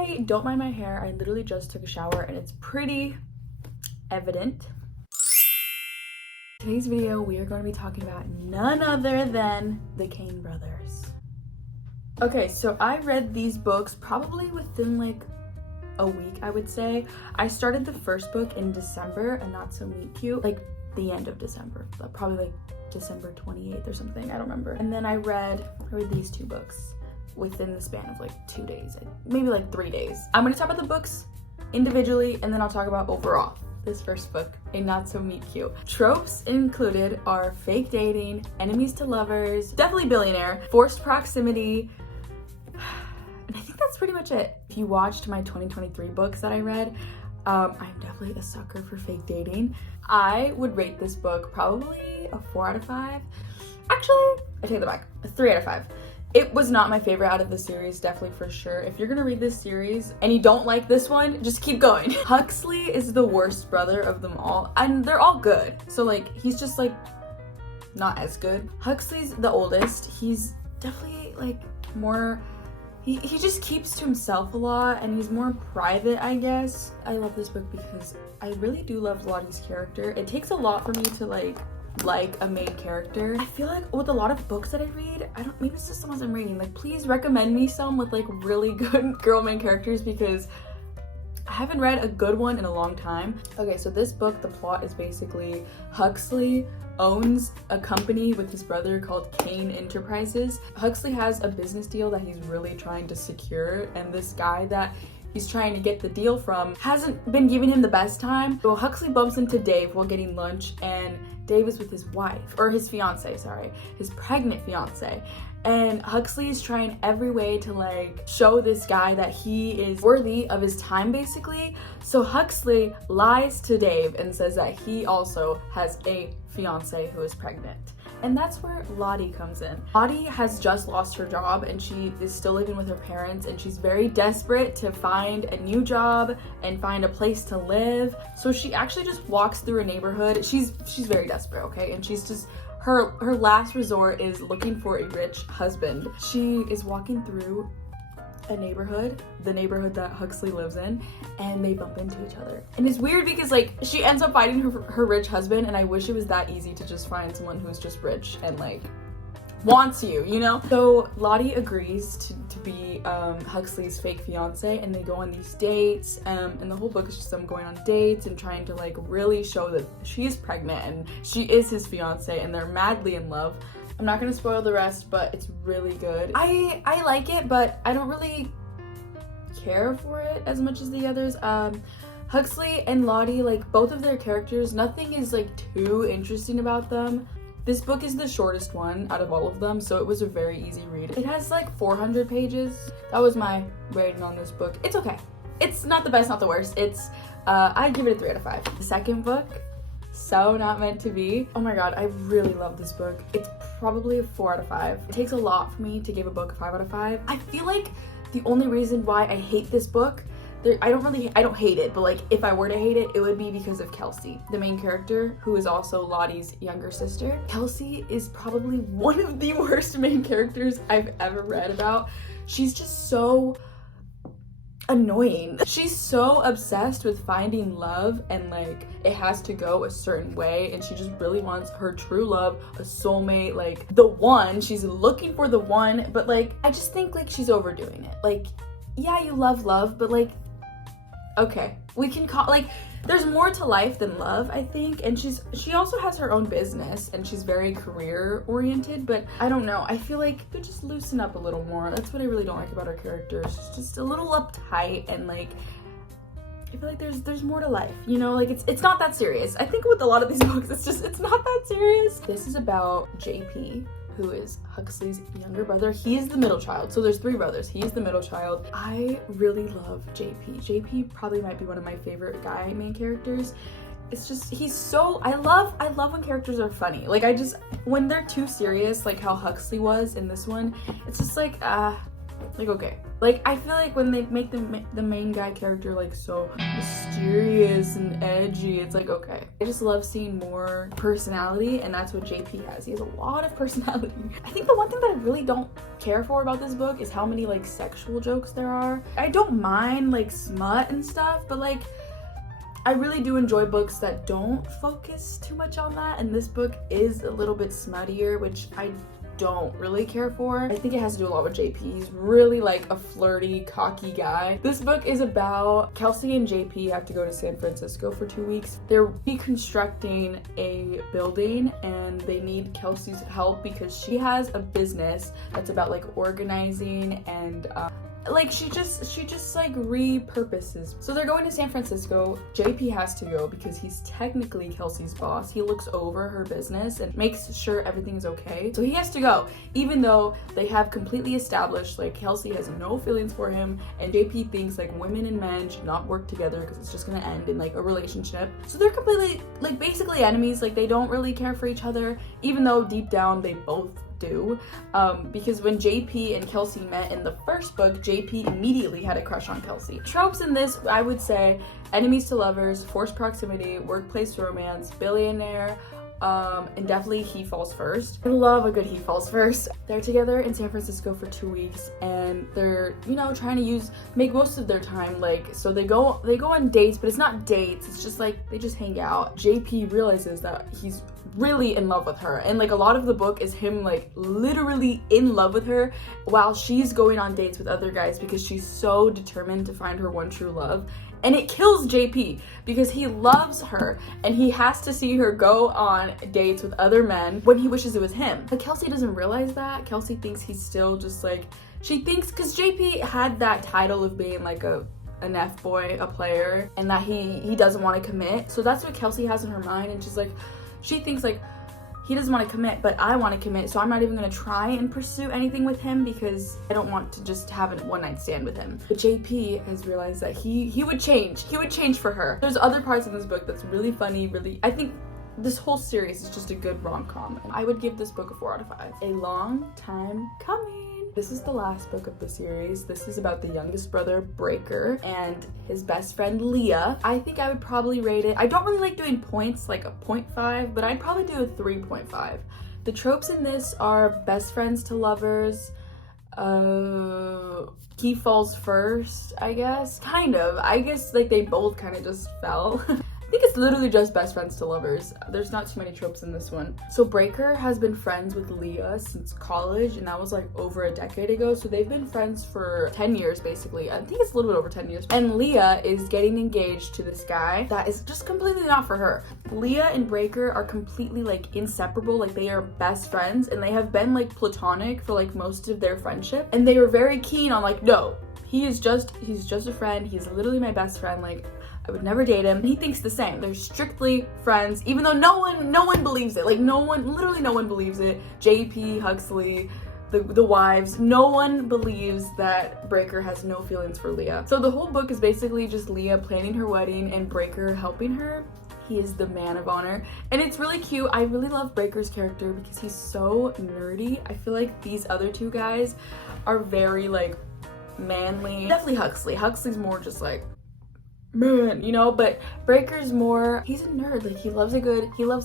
I don't mind my hair. I literally just took a shower and it's pretty evident. Today's video, we are going to be talking about none other than the Kane brothers. Okay, so I read these books probably within like a week, I would say. I started the first book in December, A Not So Meet Cute, like the end of December, probably like December 28th or something, I don't remember. And then I read these two books within the span of like 2 days, maybe like 3 days. I'm gonna talk about the books individually and then I'll talk about overall this first book, A Not So Meet Cute. Tropes included are fake dating, enemies to lovers, definitely billionaire, forced proximity, and I think that's pretty much it. If you watched my 2023 books that I read, I'm definitely a sucker for fake dating. I would rate this book probably a 4 out of 5. Actually, I take that back, a 3 out of 5. It was not my favorite out of the series, definitely for sure. If you're gonna read this series and you don't like this one, just keep going. Huxley is the worst brother of them all, and they're all good. So like, he's just like, not as good. Huxley's the oldest. He's definitely like more, he just keeps to himself a lot and he's more private, I guess. I love this book because I really do love Lottie's character. It takes a lot for me to like a main character. I feel like with a lot of books that I read, maybe it's just the ones I'm reading, like please recommend me some with like really good girl main characters because I haven't read a good one in a long time. Okay, so this book, the plot is basically Huxley owns a company with his brother called Kane Enterprises. Huxley has a business deal that he's really trying to secure, and this guy that he's trying to get the deal from hasn't been giving him the best time. So Huxley bumps into Dave while getting lunch, and Dave is with his wife, or his fiance, sorry, his pregnant fiance. And Huxley is trying every way to like show this guy that he is worthy of his time basically. So Huxley lies to Dave and says that he also has a fiance who is pregnant. And that's where Lottie comes in. Lottie has just lost her job and she is still living with her parents, and she's very desperate to find a new job and find a place to live. So she actually just walks through a neighborhood. She's very desperate, okay? And she's just, her last resort is looking for a rich husband. She is walking through a neighborhood, the neighborhood that Huxley lives in, and they bump into each other. And it's weird because like she ends up finding her rich husband, and I wish it was that easy to just find someone who's just rich and like wants you know? So Lottie agrees to be Huxley's fake fiance, and they go on these dates, and the whole book is just them going on dates and trying to like really show that she's pregnant and she is his fiance, and they're madly in love. I'm not gonna spoil the rest, but it's really good. I like it, but I don't really care for it as much as the others. Huxley and Lottie, like both of their characters, nothing is like too interesting about them. This book is the shortest one out of all of them, so it was a very easy read. It has like 400 pages. That was my rating on this book. It's okay. It's not the best, not the worst. It's, I'd give it a 3 out of 5. The second book, So Not Meant to Be. Oh my god, I really love this book. It's probably a 4 out of 5. It takes a lot for me to give a book a 5 out of 5. I feel like the only reason why I hate this book, I don't hate it, but like if I were to hate it, it would be because of Kelsey, the main character, who is also Lottie's younger sister. Kelsey is probably one of the worst main characters I've ever read about. She's just so annoying. She's so obsessed with finding love, and like it has to go a certain way, and she just really wants her true love, a soulmate, like the one. She's looking for the one, but like I just think like she's overdoing it. Like, yeah, you love, but like, okay, we can call, like, there's more to life than love, I think. And she also has her own business and she's very career oriented, but I don't know, I feel like they just loosen up a little more. That's what I really don't like about her character. She's just a little uptight, and like I feel like there's more to life, you know? Like it's not that serious. I think with a lot of these books, it's not that serious. This is about JP, who is Huxley's younger brother. He is the middle child. So there's 3 brothers. He's the middle child. I really love JP. JP probably might be one of my favorite guy main characters. It's just, he's so, I love when characters are funny. Like when they're too serious, like how Huxley was in this one, it's just like okay. Like I feel like when they make the main guy character like so mysterious and edgy, it's like okay. I just love seeing more personality, and that's what JP has. He has a lot of personality. I think the one thing that I really don't care for about this book is how many like sexual jokes there are. I don't mind like smut and stuff, but like I really do enjoy books that don't focus too much on that, and this book is a little bit smuttier, which I don't really care for. I think it has to do a lot with JP. He's really like a flirty, cocky guy. This book is about Kelsey and JP have to go to San Francisco for 2 weeks. They're reconstructing a building and they need Kelsey's help because she has a business that's about like organizing and like she just like repurposes. So they're going to San Francisco. JP has to go because he's technically Kelsey's boss. He looks over her business and makes sure everything's okay. So he has to go, even though they have completely established like Kelsey has no feelings for him, and JP thinks like women and men should not work together because it's just gonna end in like a relationship. So they're completely like basically enemies. Like they don't really care for each other, even though deep down they both do, because when JP and Kelsey met in the first book, JP immediately had a crush on Kelsey. Tropes in this, I would say, enemies to lovers, forced proximity, workplace romance, billionaire, and definitely he falls first. I love a good he falls first. They're together in San Francisco for 2 weeks and they're, you know, trying to make most of their time like, so they go on dates, but it's not dates, it's just like they just hang out. JP realizes that he's really in love with her, and like a lot of the book is him like literally in love with her while she's going on dates with other guys because she's so determined to find her one true love. And it kills JP because he loves her and he has to see her go on dates with other men when he wishes it was him. But Kelsey doesn't realize that. Kelsey thinks he's still just like, she thinks, because JP had that title of being like an F-boy, a player, and that he doesn't want to commit. So that's what Kelsey has in her mind, and she's like, she thinks like, he doesn't want to commit, but I want to commit, so I'm not even going to try and pursue anything with him because I don't want to just have a one-night stand with him. But JP has realized that he would change. He would change for her. There's other parts in this book that's really funny, I think this whole series is just a good rom-com. I would give this book a 4 out of 5. A long time coming. This is the last book of the series. This is about the youngest brother, Breaker, and his best friend, Leah. I think I would probably rate it, I don't really like doing points, like a 0.5, but I'd probably do a 3.5. The tropes in this are best friends to lovers, he falls first, I guess. Kind of. I guess like they both kind of just fell. I think it's literally just best friends to lovers. There's not too many tropes in this one. So Breaker has been friends with Leah since college, and that was like over a decade ago. So they've been friends for 10 years basically. I think it's a little bit over 10 years. And Leah is getting engaged to this guy that is just completely not for her. Leah and Breaker are completely like inseparable. Like they are best friends, and they have been like platonic for like most of their friendship. And they were very keen on like, no, he's just a friend. He's literally my best friend. Like, I would never date him. He thinks the same. They're strictly friends, even though no one believes it. Like literally no one believes it. JP, Huxley, the wives, no one believes that Breaker has no feelings for Leah. So the whole book is basically just Leah planning her wedding and Breaker helping her. He is the man of honor, and it's really cute. I really love Breaker's character because he's so nerdy. I feel like these other two guys are very like manly. Definitely Huxley. Huxley's more just like, man, you know, but Breaker's more, he's a nerd. Like he loves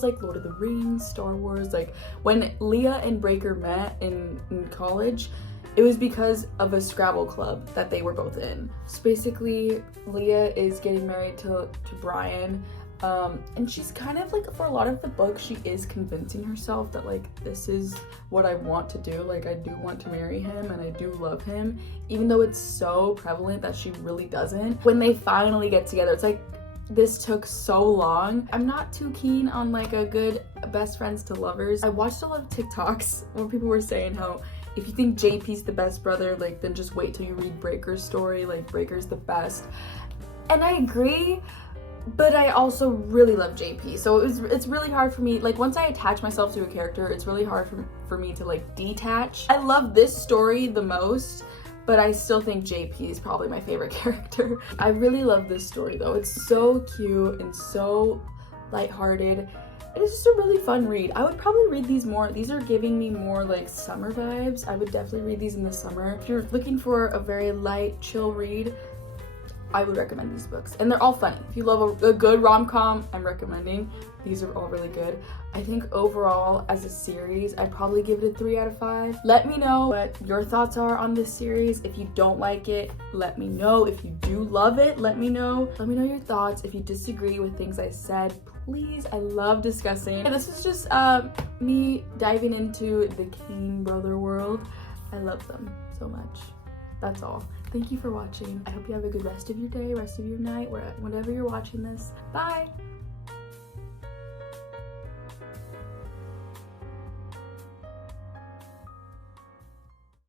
like Lord of the Rings, Star Wars. Like when Leah and Breaker met in college, it was because of a Scrabble club that they were both in. So basically Leah is getting married to Brian, and she's kind of like, for a lot of the book, she is convincing herself that like, this is what I want to do. Like I do want to marry him and I do love him, even though it's so prevalent that she really doesn't. When they finally get together, it's like, this took so long. I'm not too keen on like a good best friends to lovers. I watched a lot of TikToks where people were saying how if you think JP's the best brother, like then just wait till you read Breaker's story. Like Breaker's the best. And I agree, but I also really love JP. So it's really hard for me, like once I attach myself to a character, it's really hard for me to like detach. I love this story the most, but I still think JP is probably my favorite character. I really love this story though. It's so cute and so lighthearted. It's just a really fun read. I would probably read these more. These are giving me more like summer vibes. I would definitely read these in the summer. If you're looking for a very light, chill read, I would recommend these books. And they're all funny. If you love a good rom-com, I'm recommending. These are all really good. I think overall, as a series, I'd probably give it a 3 out of 5. Let me know what your thoughts are on this series. If you don't like it, let me know. If you do love it, let me know. Let me know your thoughts. If you disagree with things I said, please. I love discussing. This is just me diving into the Kane brother world. I love them so much. That's all. Thank you for watching. I hope you have a good rest of your day, rest of your night, whenever you're watching this. Bye!